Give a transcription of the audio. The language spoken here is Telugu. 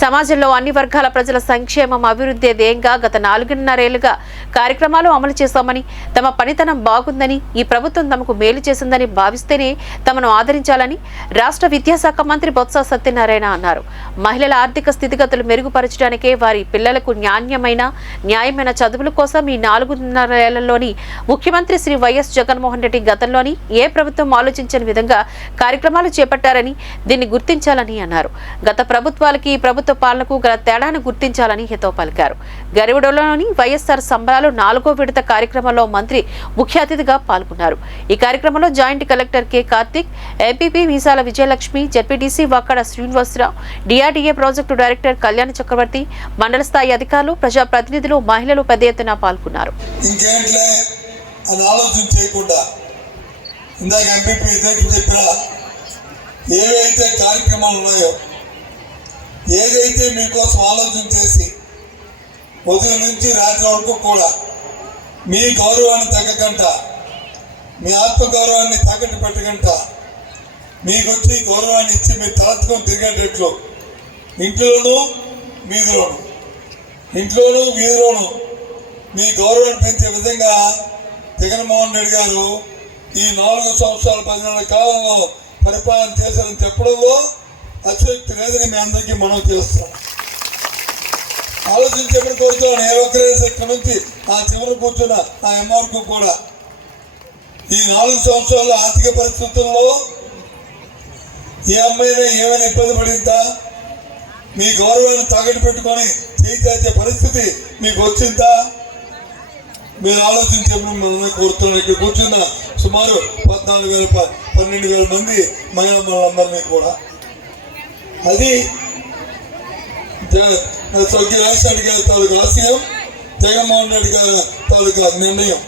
సమాజంలో అన్ని వర్గాల ప్రజల సంక్షేమం అభివృద్ధి ధ్యేయంగా గత నాలుగున్నరేళ్ళుగా కార్యక్రమాలు అమలు చేశామని తమ పనితనం బాగుందని ఈ ప్రభుత్వం తమకు మేలు చేసిందని భావిస్తేనే తమను ఆదరించాలని రాష్ట్ర విద్యాశాఖ మంత్రి బొత్స సత్యనారాయణ అన్నారు. మహిళల ఆర్థిక స్థితిగతులు మెరుగుపరచడానికే వారి పిల్లలకు నాణ్యమైన న్యాయమైన చదువుల కోసం ఈ నాలుగున్నరేళ్ళలోని ముఖ్యమంత్రి శ్రీ వైఎస్ జగన్మోహన్ రెడ్డి గతంలోని ఏ ప్రభుత్వం ఆలోచించని విధంగా కార్యక్రమాలు చేపట్టారని దీన్ని గుర్తించాలని అన్నారు. గత ప్రభుత్వాలకి ఈ పాలనకు గల తేడాను గుర్తించాలని హితవు పలికారు. గరివడలోని వైఎస్ఆర్ సంబరాలు నాలుగో విడత కార్యక్రమంలో మంత్రి ముఖ్య అతిథిగా పాల్గొన్నారు. ఈ కార్యక్రమంలో joint collector K. Karthik MPP Meesala Vijayalakshmi ZPTC Vakada Srinivasarao DRDA project director Kalyan Chakravarthy మండల స్థాయి అధికారులు ప్రజాప్రతినిధులు మహిళలు పెద్ద ఎత్తున పాల్గొన్నారు. అని ఆలోచన చేయకుండా ఇందాక ఎంపీపీ చెప్పిన ఏవైతే కార్యక్రమాలు ఉన్నాయో ఏదైతే మీకోసం ఆలోచన చేసి ఉదయం నుంచి రాత్రి వరకు కూడా మీ గౌరవాన్ని తగ్గకంట మీ ఆత్మగౌరవాన్ని తగ్గట్టు పెట్టకంట మీకు వచ్చి గౌరవాన్ని ఇచ్చి మీరు తలెత్తుకొని తిరిగేటట్లు ఇంట్లోనూ వీధిలోను ఇంట్లోనూ వీధిలోను మీ గౌరవాన్ని పెంచే విధంగా జగన్మోహన్ రెడ్డి గారు ఈ నాలుగు సంవత్సరాల పదిహేను కాలంలో పరిపాలన చేశారని చెప్పడంలో అతిశక్తి లేదని మీ అందరికీ మనం చేస్తాం ఆలోచించేప్పుడు కోరుతున్నాను ఏ ఒక్కరేసి ఇక్కడ నుంచి ఆ చివరి కూర్చున్న ఆ ఎంఆర్కు కూడా. ఈ నాలుగు సంవత్సరాల ఆర్థిక పరిస్థితుల్లో ఏ అమ్మాయినా ఏమైనా ఇబ్బంది పడిందా? మీ గౌరవాన్ని తాగట్టు పెట్టుకొని చేయి పరిస్థితి మీకు వచ్చిందా? మీరు ఆలోచించేప్పుడు మనల్ని కోరుతున్నాను ఇక్కడ కూర్చున్న సుమారు పద్నాలుగు వేల ప- పన్నెండు వేల మంది మహిళా మనందరినీ కూడా. అది జ- స్వర్గీయ రాజశేఖర్ గారి తాలూకు ఆశయం జగన్మోహన్ రెడ్డి గారి తాలూకా నిర్ణయం.